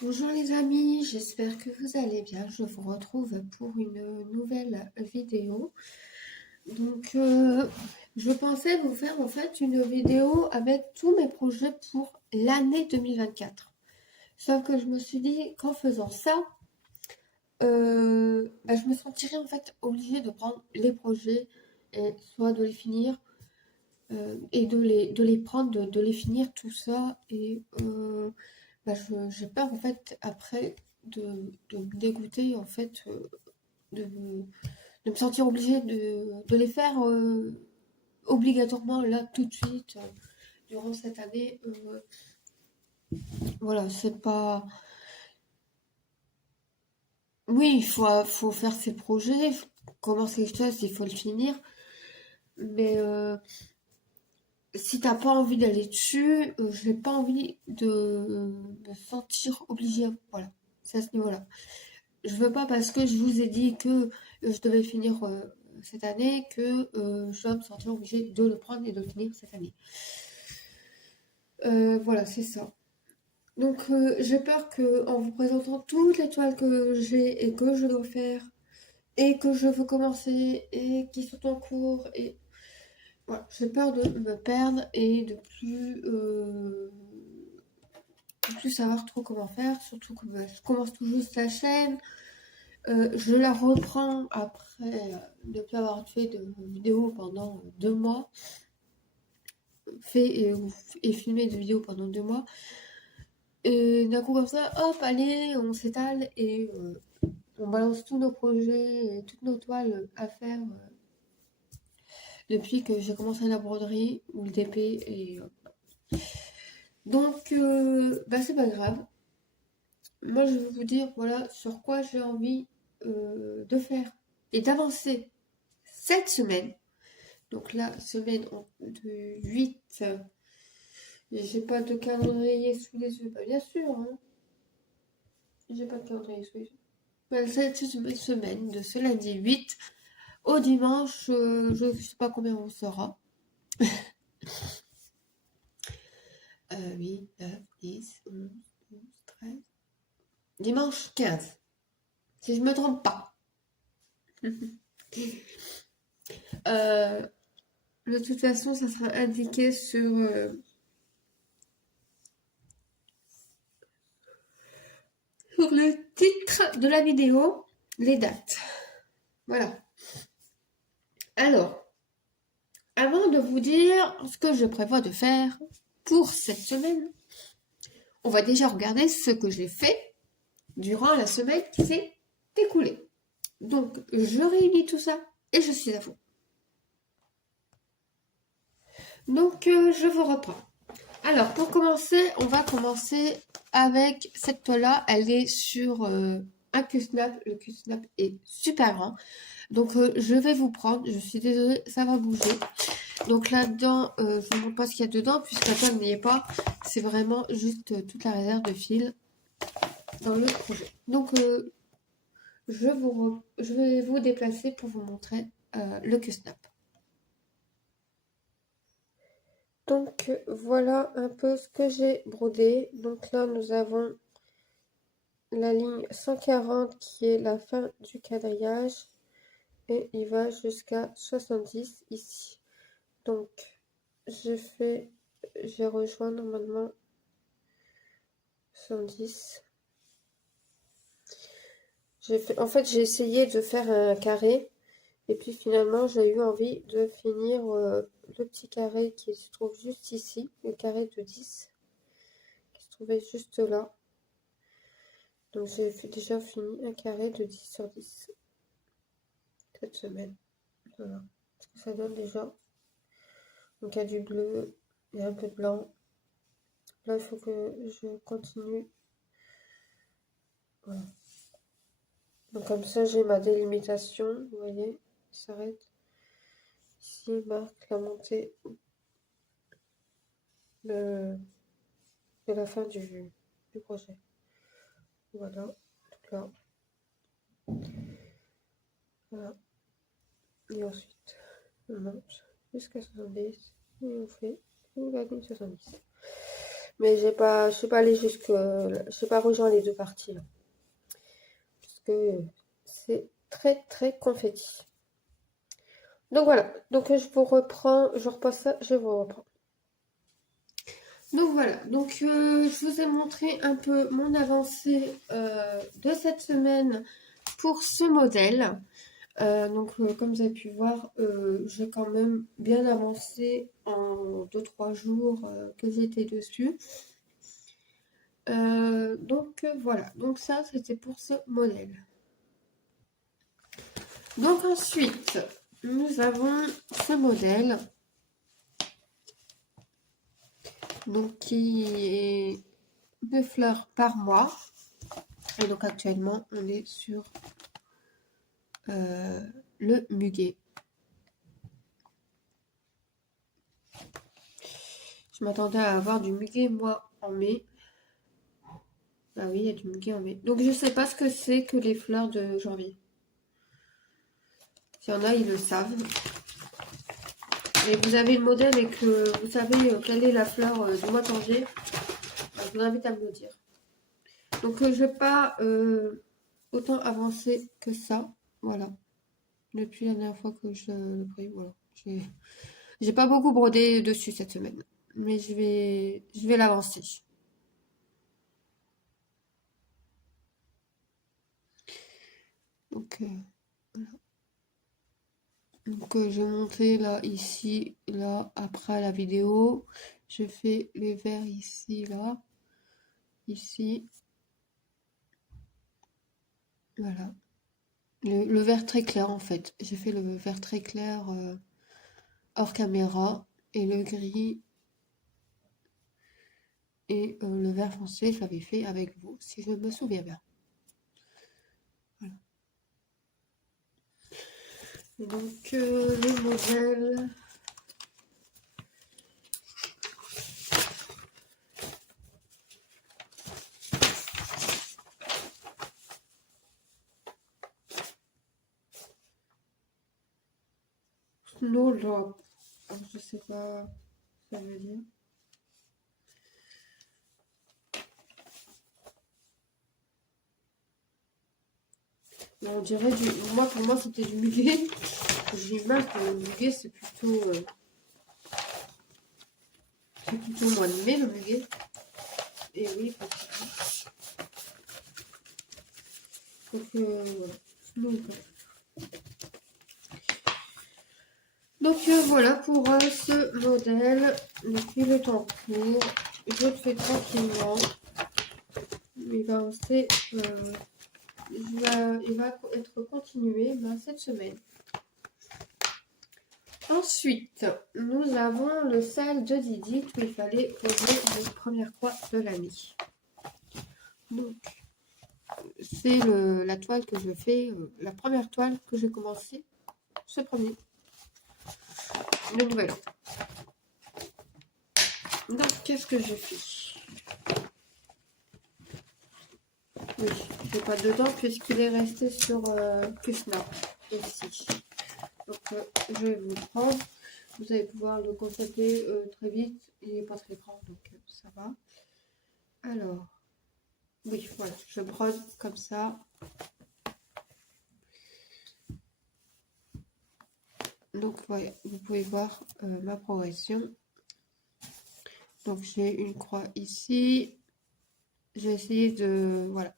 Bonjour les amis, j'espère que vous allez bien. Je vous retrouve pour une nouvelle vidéo. Donc, je pensais vous faire en fait une vidéo avec tous mes projets pour l'année 2024. Sauf que je me suis dit qu'en faisant ça, je me sentirais en fait obligée de prendre les projets et soit de les finir et de les prendre, de les finir tout ça et j'ai peur en fait après de me dégoûter en fait de me sentir obligée de les faire obligatoirement là tout de suite durant cette année. Voilà, c'est pas. Oui, faut faire ses projets, faut commencer quelque chose, il faut le finir. Mais si t'as pas envie d'aller dessus, j'ai pas envie de me sentir obligée. Voilà, c'est à ce niveau-là. Je veux pas parce que je vous ai dit que je devais finir cette année que je dois me sentir obligée de le prendre et de le finir cette année. Voilà, c'est ça. Donc j'ai peur que en vous présentant toutes les toiles que j'ai et que je dois faire et que je veux commencer et qui sont en cours et voilà, j'ai peur de me perdre et de plus savoir trop comment faire, surtout que je commence tout juste la chaîne. Je la reprends après ne plus avoir fait de vidéo pendant 2 mois, fait et filmé de vidéos pendant 2 mois. Et d'un coup comme ça, hop, allez, on s'étale et on balance tous nos projets et toutes nos toiles à faire depuis que j'ai commencé la broderie ou le DP. Donc, c'est pas grave. Moi, je vais vous dire, voilà, sur quoi j'ai envie de faire et d'avancer cette semaine. Donc la semaine de 8, j'ai pas de calendrier sous les yeux, bien sûr, hein. J'ai pas de calendrier sous les yeux. Cette semaine, de ce lundi 8 au dimanche, je sais pas combien on sera. 8, 9, 10, 11, 12, 13. Dimanche 15, si je me trompe pas. Euh, de toute façon, ça sera indiqué sur le titre de la vidéo, les dates. Voilà. Alors, avant de vous dire ce que je prévois de faire pour cette semaine, on va déjà regarder ce que j'ai fait durant la semaine qui s'est écoulée. Donc, je réunis tout ça et je suis à vous. Donc, je vous reprends. Alors, pour commencer, on va commencer avec cette toile-là. Elle est sur un Q-snap. Le Q-snap est super grand. Donc, je vais vous prendre. Je suis désolée, ça va bouger. Donc là-dedans, je ne vous montre pas ce qu'il y a dedans, puisque la toile n'y est pas. C'est vraiment juste toute la réserve de fil dans le projet. Donc, je vais vous déplacer pour vous montrer le Q-snap. Donc voilà un peu ce que j'ai brodé. Donc là nous avons la ligne 140 qui est la fin du quadrillage et il va jusqu'à 70 ici. Donc j'ai rejoint normalement 110. En fait j'ai essayé de faire un carré et puis finalement j'ai eu envie de finir le petit carré qui se trouve juste ici, le carré de 10 qui se trouvait juste là. Donc j'ai déjà fini un carré de 10 sur 10 cette semaine. Voilà ce que ça donne déjà. Donc il y a du bleu, il y a un peu de blanc. Là il faut que je continue. Voilà. Donc comme ça j'ai ma délimitation, vous voyez, il s'arrête. Ici il marque la montée de la fin du projet. Voilà, donc là. Voilà. Et ensuite on monte jusqu'à 70 et on fait une ligne 70. Mais je suis pas allée je suis pas rejoint les deux parties là, parce que c'est très très confetti. Donc voilà, donc je vous reprends, je repasse ça, je vous reprends. Donc voilà, donc je vous ai montré un peu mon avancée de cette semaine pour ce modèle. Comme vous avez pu voir, j'ai quand même bien avancé en 2-3 jours que j'étais dessus. Voilà, donc ça c'était pour ce modèle. Donc ensuite, nous avons ce modèle, donc qui est 2 fleurs par mois. Et donc actuellement, on est sur le muguet. Je m'attendais à avoir du muguet moi en mai. Ah oui, il y a du muguet en mai. Donc je sais pas ce que c'est que les fleurs de janvier. S'il y en a, ils le savent. Et vous avez le modèle et que vous savez quelle est la fleur du mois de janvier, je vous invite à me le dire. Donc je vais pas autant avancer que ça. Voilà. Depuis la dernière fois que je le pris, voilà. J'ai pas beaucoup brodé dessus cette semaine. Mais je vais l'avancer. Donc, voilà. Donc j'ai monté là, ici, là, après la vidéo. Je fais les verts ici, là, ici. Voilà. Le vert très clair en fait. J'ai fait le vert très clair hors caméra. Et le gris et le vert foncé, je l'avais fait avec vous, si je me souviens bien. Voilà. Donc le modèle. Snowdrop. Alors, je sais pas ce que ça veut dire. Mais on dirait du. Moi, pour moi, c'était du muguet. J'ai mal que le muguet, c'est plutôt au mois de mai, le muguet. Et oui, donc voilà. Snowdrop. Donc voilà pour ce modèle. Depuis le temps court, je le fais tranquillement. Il va rester, il va être continué cette semaine. Ensuite, nous avons le salle de Didit où il fallait poser les premières croix de l'année. Donc, c'est la toile que je fais, la première toile que j'ai commencé ce premier. Le nouvel an. Donc, qu'est-ce que je fais? Oui, j'ai pas dedans puisqu'il est resté sur Kusnap aussi. Donc, je vais vous le prendre. Vous allez pouvoir le constater très vite. Il n'est pas très grand, donc ça va. Alors, oui, voilà, je brode comme ça. Donc, voilà, vous pouvez voir ma progression. Donc, j'ai une croix ici. J'ai essayé de... Voilà.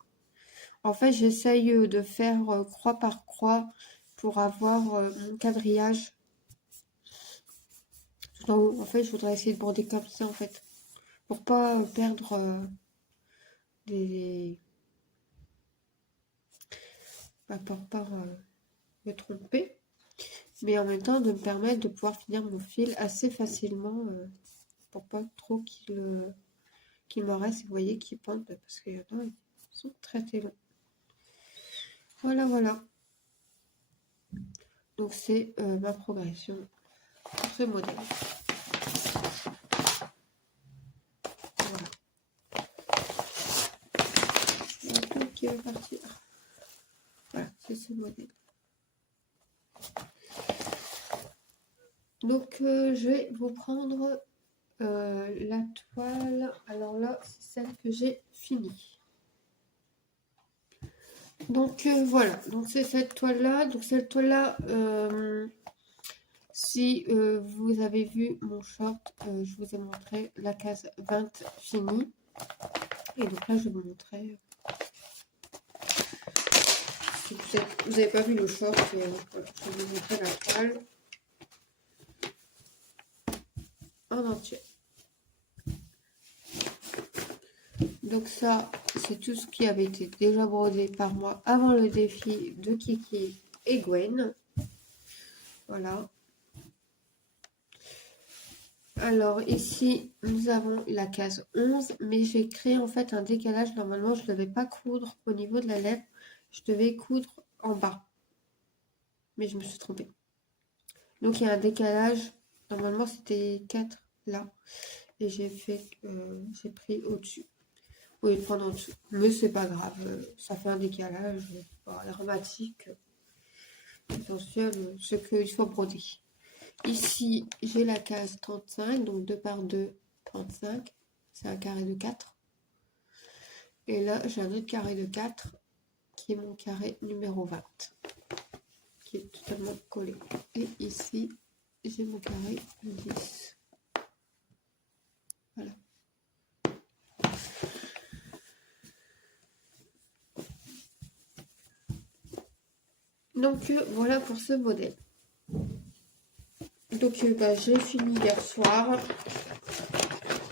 En fait, j'essaye de faire croix par croix pour avoir mon quadrillage. En fait, je voudrais essayer de broder comme ça, en fait. Pour pas perdre des... Pour pas me tromper. Mais en même temps, de me permettre de pouvoir finir mon fil assez facilement. Pour pas trop qu'il m'en reste. Vous voyez qu'ils pendent parce qu'il y en a, ils sont très très longs. Voilà, voilà. Donc c'est ma progression pour ce modèle. Voilà. Il y a tout qui va partir. Voilà, c'est ce modèle. Donc je vais vous prendre La toile, alors là, c'est celle que j'ai finie. Donc voilà, donc c'est cette toile-là. Donc cette toile-là, si vous avez vu mon short, je vous ai montré la case 20 finie. Et donc là, je vais vous montrer. Si vous n'avez pas vu le short, voilà, je vais vous montrer la toile en entier. Donc ça, c'est tout ce qui avait été déjà brodé par moi avant le défi de Kiki et Gwen. Voilà. Alors ici, nous avons la case 11, mais j'ai créé en fait un décalage. Normalement, je ne devais pas coudre au niveau de la lettre, je devais coudre en bas. Mais je me suis trompée. Donc il y a un décalage. Normalement, c'était 4 là. Et j'ai pris au-dessus. Oui, prendre en dessous. Mais c'est pas grave, ça fait un décalage, pas dramatique. L'essentiel, c'est qu'il soit brodé. Ici, j'ai la case 35, donc 2 par 2, 35. C'est un carré de 4. Et là, j'ai un autre carré de 4, qui est mon carré numéro 20, qui est totalement collé. Et ici, j'ai mon carré de 10. Voilà. Donc voilà pour ce modèle. Donc j'ai fini hier soir.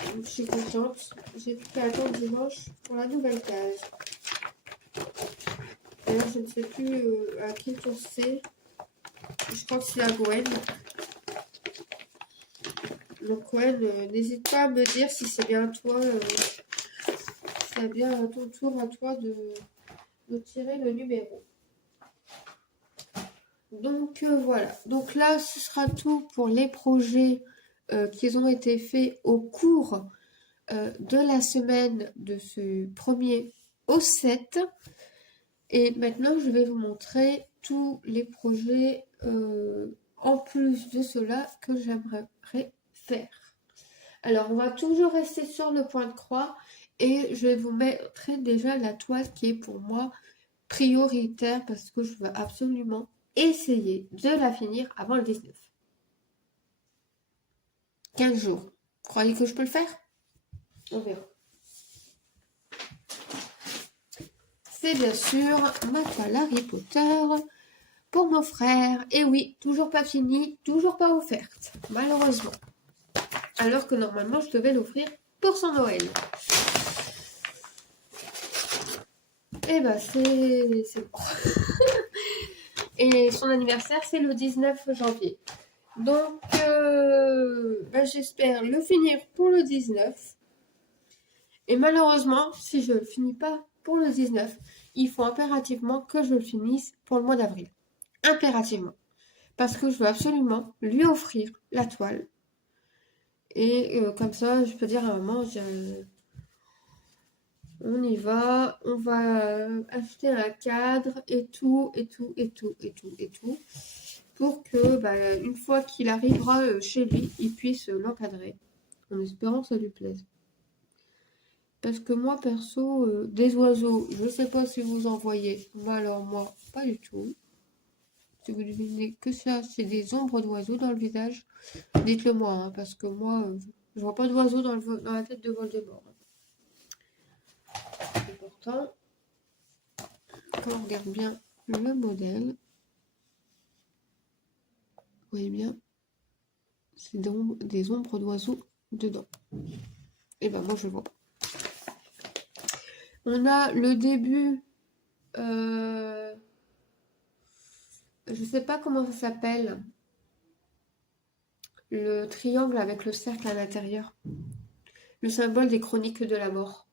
Donc, je suis contente. J'ai plus qu'à attendre dimanche pour la nouvelle case. D'ailleurs, je ne sais plus à quel tour c'est. Je crois que c'est à Gwen. Donc Gwen, n'hésite pas à me dire si c'est bien toi. C'est bien ton tour à toi de tirer le numéro. Donc voilà, donc là ce sera tout pour les projets qui ont été faits au cours de la semaine de ce 1er au 7. Et maintenant je vais vous montrer tous les projets en plus de cela que j'aimerais faire. Alors on va toujours rester sur le point de croix et je vais vous mettre déjà la toile qui est pour moi prioritaire parce que je veux absolument essayer de la finir avant le 19. 15 jours. Vous croyez que je peux le faire? On verra. C'est bien sûr ma toile Harry Potter pour mon frère. Et oui, toujours pas finie, toujours pas offerte, malheureusement. Alors que normalement, je devais l'offrir pour son Noël. Et bah, c'est bon. Et son anniversaire, c'est le 19 janvier. Donc, j'espère le finir pour le 19. Et malheureusement, si je ne le finis pas pour le 19, il faut impérativement que je le finisse pour le mois d'avril. Impérativement. Parce que je veux absolument lui offrir la toile. Et comme ça, je peux dire à maman, on y va, on va acheter un cadre et tout, pour que, une fois qu'il arrivera chez lui, il puisse l'encadrer, en espérant que ça lui plaise. Parce que moi, perso, des oiseaux, je ne sais pas si vous en voyez, moi, pas du tout. Si vous devinez que ça, c'est des ombres d'oiseaux dans le visage, dites-le moi, hein, parce que moi, je vois pas d'oiseaux dans la tête de Voldemort. Et pourtant, quand on regarde bien le modèle, vous voyez bien, c'est des ombres d'oiseaux dedans. Et ben moi, je vois. On a le début, je sais pas comment ça s'appelle, le triangle avec le cercle à l'intérieur, le symbole des chroniques de la mort.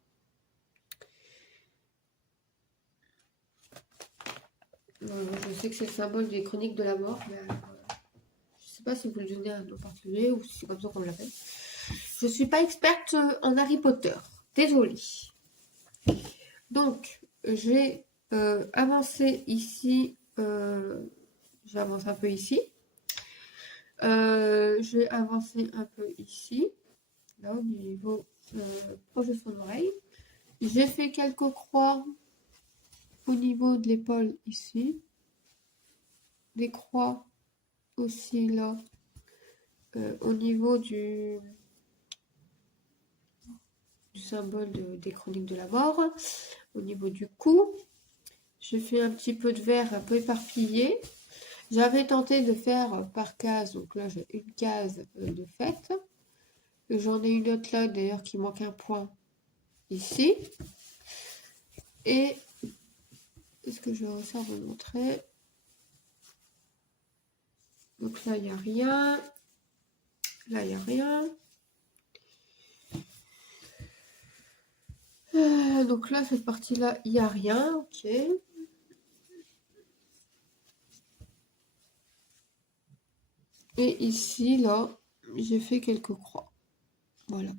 Je sais que c'est le symbole des chroniques de la mort, mais je sais pas si vous le donnez à un nom particulier ou si c'est comme ça qu'on l'appelle. Je suis pas experte en Harry Potter, désolée. Donc, j'ai avancé ici, j'avance un peu ici. J'ai avancé un peu ici. là au niveau proche de son oreille. J'ai fait quelques croix au niveau de l'épaule ici. Des croix aussi là au niveau du symbole des chroniques de la mort. Au niveau du cou, j'ai fait un petit peu de vert un peu éparpillé. J'avais tenté de faire par case, donc là j'ai une case de faite. J'en ai une autre là d'ailleurs qui manque un point ici. Et est-ce que je vais réussir à vous montrer? Donc là il n'y a rien. Là il n'y a rien. Donc là cette partie là il n'y a rien. Ok. Et ici là j'ai fait quelques croix. Voilà.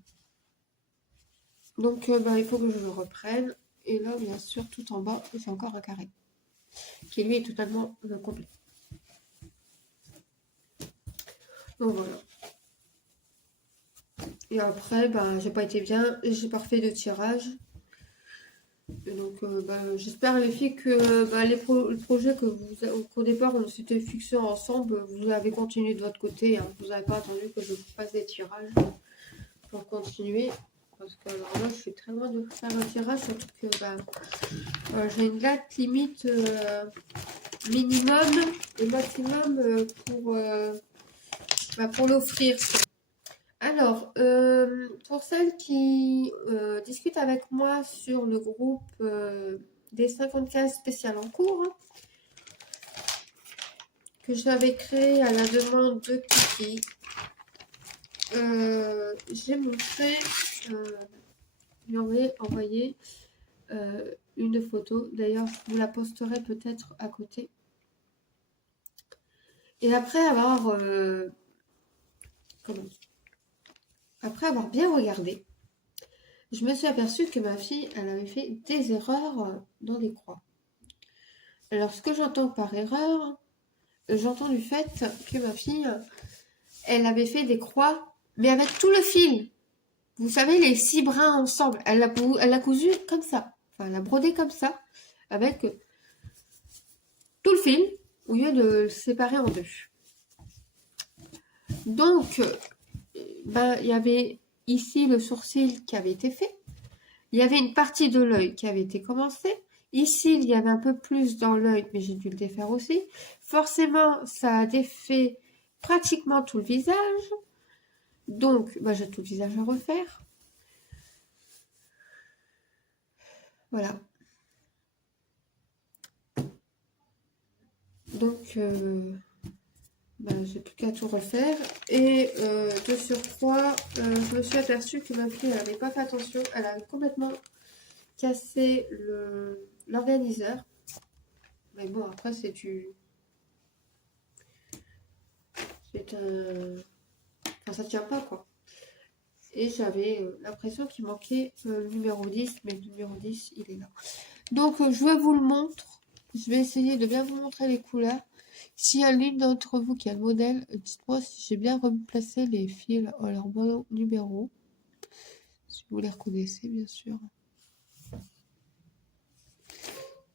Donc il faut que je le reprenne. Et là bien sûr tout en bas j'ai encore un carré qui lui est totalement complet. Donc voilà. Et après, j'ai pas été bien, j'ai pas refait de tirage. Et donc, j'espère les filles que le projet qu'au départ on s'était fixé ensemble, vous avez continué de votre côté. Hein. Vous n'avez pas attendu que je fasse des tirages pour continuer. Parce que alors là, je suis très loin de faire un tirage, surtout que j'ai une date limite minimum et maximum pour l'offrir. Alors, pour celles qui discutent avec moi sur le groupe des 55 spéciales en cours, que j'avais créé à la demande de Kiki, j'ai montré, j'ai envoyé une photo. D'ailleurs, je vous la posterai peut-être à côté. Et après avoir bien regardé, je me suis aperçue que ma fille, elle avait fait des erreurs dans les croix. Alors, ce que j'entends par erreur, j'entends du fait que ma fille, elle avait fait des croix, mais avec tout le fil. Vous savez, les 6 brins ensemble. Elle l'a cousu comme ça. Enfin, elle l'a brodé comme ça, avec tout le fil, au lieu de le séparer en deux. Donc, il y avait ici le sourcil qui avait été fait. Il y avait une partie de l'œil qui avait été commencée. Ici, il y avait un peu plus dans l'œil, mais j'ai dû le défaire aussi. Forcément, ça a défait pratiquement tout le visage. Donc, j'ai tout le visage à refaire. Voilà. Donc, j'ai plus qu'à tout refaire. Et de surcroît, je me suis aperçue que ma fille n'avait pas fait attention. Elle a complètement cassé l'organiseur. Mais bon, après, c'est un... Enfin, ça tient pas, quoi. Et j'avais l'impression qu'il manquait le numéro 10, mais le numéro 10, il est là. Donc, je vous le montre. Je vais essayer de bien vous montrer les couleurs. S'il y a l'une d'entre vous qui a le modèle, dites-moi si j'ai bien replacé les fils à leur bon numéro. Si vous les reconnaissez, bien sûr.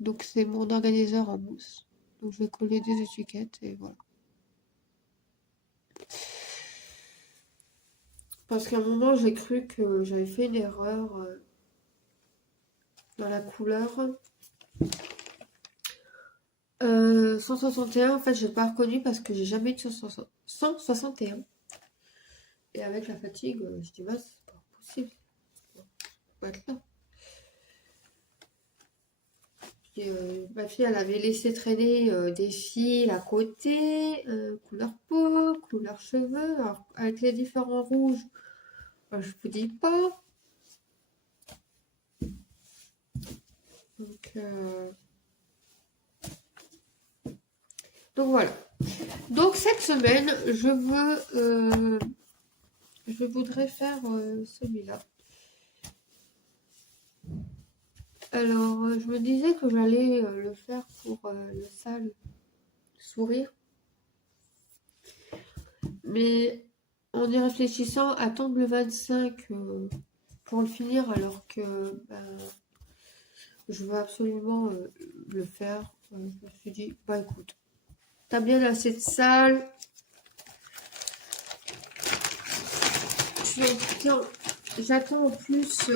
Donc, c'est mon organiseur en mousse. Donc, je vais coller des étiquettes et voilà. Parce qu'à un moment, j'ai cru que j'avais fait une erreur dans la couleur. 161, en fait, je n'ai pas reconnu parce que j'ai jamais eu de 161. Et avec la fatigue, je dis, c'est pas possible. Ça peut être là. Puis, ma fille, elle avait laissé traîner des fils à côté, couleur peau, couleur cheveux. Alors, avec les différents rouges, je vous dis pas. Donc voilà. Donc cette semaine, je voudrais faire celui-là. Alors, je me disais que j'allais le faire pour le sale sourire. Mais en y réfléchissant, attendre le 25 pour le finir, alors que ben, je veux absolument le faire. Je me suis dit, bah écoute, t'as bien assez de salle. J'attends en plus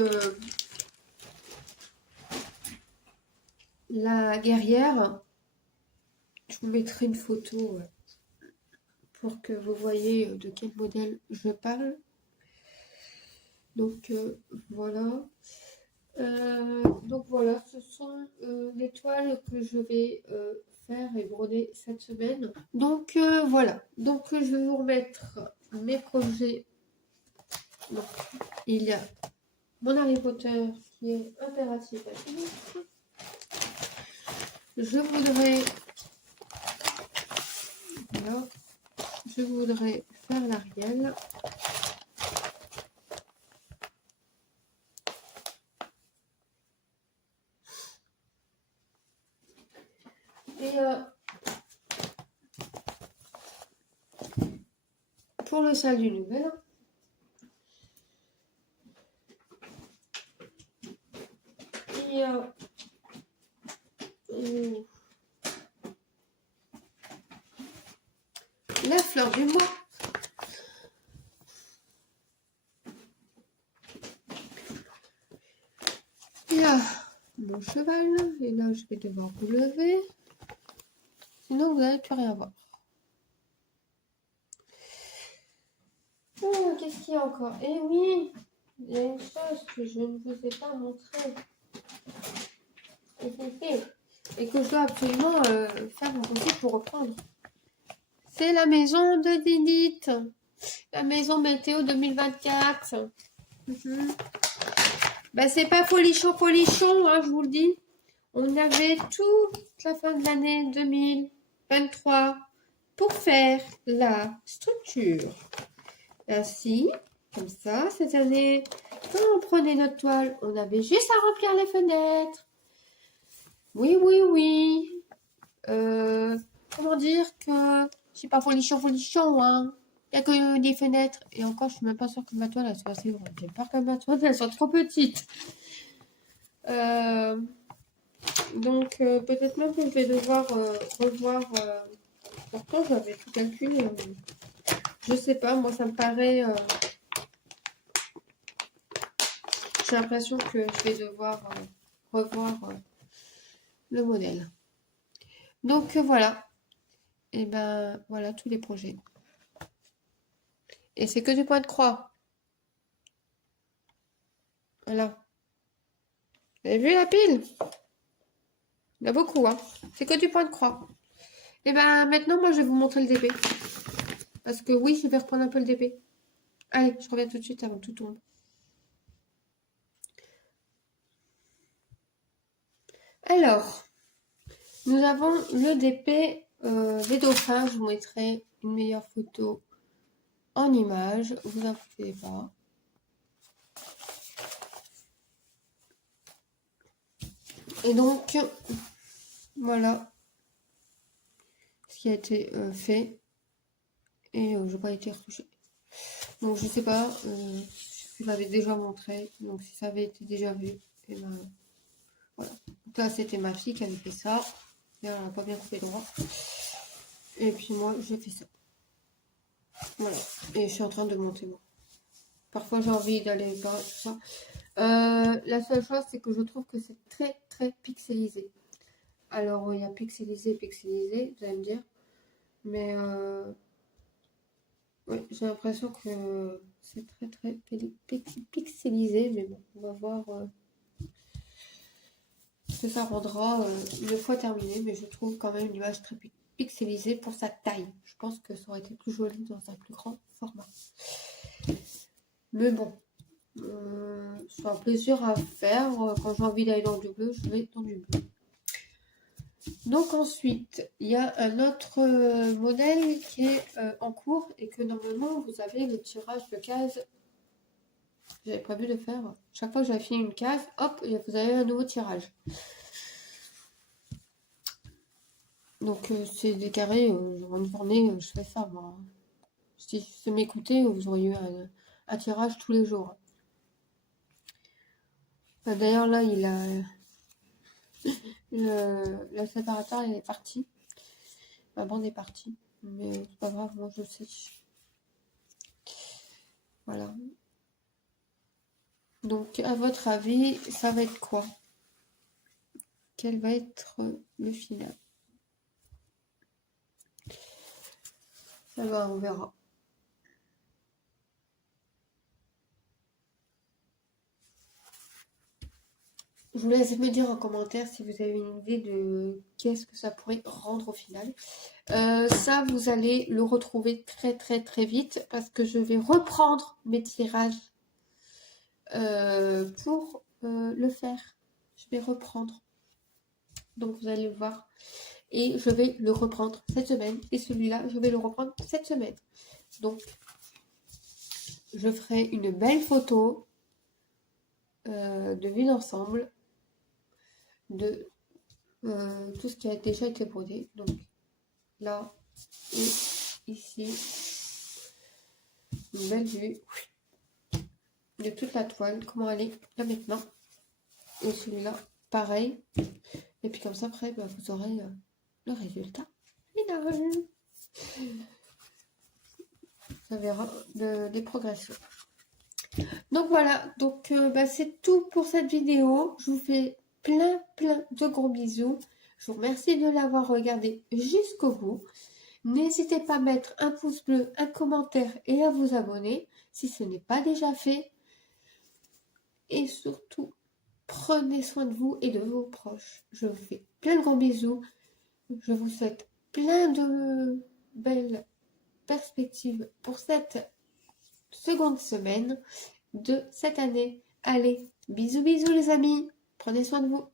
la guerrière. Je vous mettrai une photo pour que vous voyez de quel modèle je parle. Donc voilà. Donc voilà, ce sont les toiles que je vais faire et broder cette semaine. Donc voilà. Donc je vais vous remettre mes projets. Donc, il y a mon Harry Potter qui est impératif à finir. Je voudrais, voilà, je voudrais faire l'Ariel. Et pour le salle du nouvel, il y a la fleur du mois. Il y a mon cheval. Et là, je vais devoir vous lever. Sinon, vous n'allez plus rien voir. Qu'est-ce qu'il y a encore? Eh oui, il y a une chose que je ne vous ai pas montrée. Et que je dois absolument faire mon possible pour reprendre. C'est la maison de Didith. La maison météo 2024. Bah, c'est pas folichon, hein, je vous le dis. On avait toute la fin de l'année 2023 pour faire la structure. Ainsi, comme ça, cette année, quand on prenait notre toile, on avait juste à remplir les fenêtres. Oui, oui, oui. Comment dire que c'est pas folichon, hein. Il n'y a que des fenêtres. Et encore, je suis même pas sûre que ma toile elle soit assez grande. J'ai peur que ma toile elle soit trop petite. Donc, peut-être même que je vais devoir revoir. Pourtant, j'avais tout calculé. Je sais pas, moi, ça me paraît. J'ai l'impression que je vais devoir revoir le modèle. Donc, voilà. Et ben, voilà tous les projets. Et c'est que du point de croix. Voilà. Vous avez vu la pile? Il y en a beaucoup, hein. C'est que du point de croix. Et ben maintenant, moi, je vais vous montrer le DP. Parce que oui, je vais reprendre un peu le DP. Allez, je reviens tout de suite avant que tout tombe. Alors, nous avons le DP des dauphins. Je vous mettrai une meilleure photo en image. Vous inquiétez pas. Et donc, voilà ce qui a été fait. Et je n'ai pas été retouché. Donc, je sais pas si je l'avais déjà montré. Donc, si ça avait été déjà vu, et ben voilà. Donc là, c'était ma fille qui avait fait ça. Et elle n'a pas bien coupé droit. Et puis moi, j'ai fait ça. Voilà. Et je suis en train de monter moi. Parfois, j'ai envie d'aller voir tout ça. La seule chose, c'est que je trouve que c'est très, très pixelisé. Alors, il y a pixelisé, vous allez me dire. Mais oui, j'ai l'impression que c'est très, très pixelisé. Mais bon, on va voir ce que ça rendra une fois terminé. Mais je trouve quand même une image très pixelisée pour sa taille. Je pense que ça aurait été plus joli dans un plus grand format. Mais bon, c'est un plaisir à faire. Quand j'ai envie d'aller dans du bleu, je vais dans du bleu. Donc ensuite, il y a un autre modèle qui est en cours et que normalement vous avez le tirage de cases. J'avais prévu de faire. Chaque fois que j'ai fini une case, hop, vous avez un nouveau tirage. Donc c'est des carrés, en une journée, je fais ça moi. Si je m'écoutais, vous auriez eu un tirage tous les jours. Enfin, d'ailleurs, là, il a le séparateur, il est parti. Ma bande est partie. Mais c'est pas grave, moi je sais. Voilà. Donc, à votre avis, ça va être quoi? Quel va être le final? Ça va, on verra. Je vous laisse me dire en commentaire si vous avez une idée de qu'est-ce que ça pourrait rendre au final. Ça, vous allez le retrouver très très très vite parce que je vais reprendre mes tirages pour le faire. Je vais reprendre. Donc vous allez le voir. Et je vais le reprendre cette semaine. Et celui-là, je vais le reprendre cette semaine. Donc, je ferai une belle photo de vue d'ensemble de tout ce qui a déjà été brodé. Donc, là et ici, une belle vue de toute la toile, comment elle est là maintenant. Et celui-là, pareil. Et puis comme ça, après, bah, vous aurez le résultat final. Ça verra des progressions. Donc voilà, donc bah, c'est tout pour cette vidéo. Je vous fais plein de gros bisous. Je vous remercie de l'avoir regardé jusqu'au bout. N'hésitez pas à mettre un pouce bleu, un commentaire et à vous abonner si ce n'est pas déjà fait. Et surtout, prenez soin de vous et de vos proches. Je vous fais plein de gros bisous. Je vous souhaite plein de belles perspectives pour cette seconde semaine de cette année. Allez, bisous les amis, prenez soin de vous.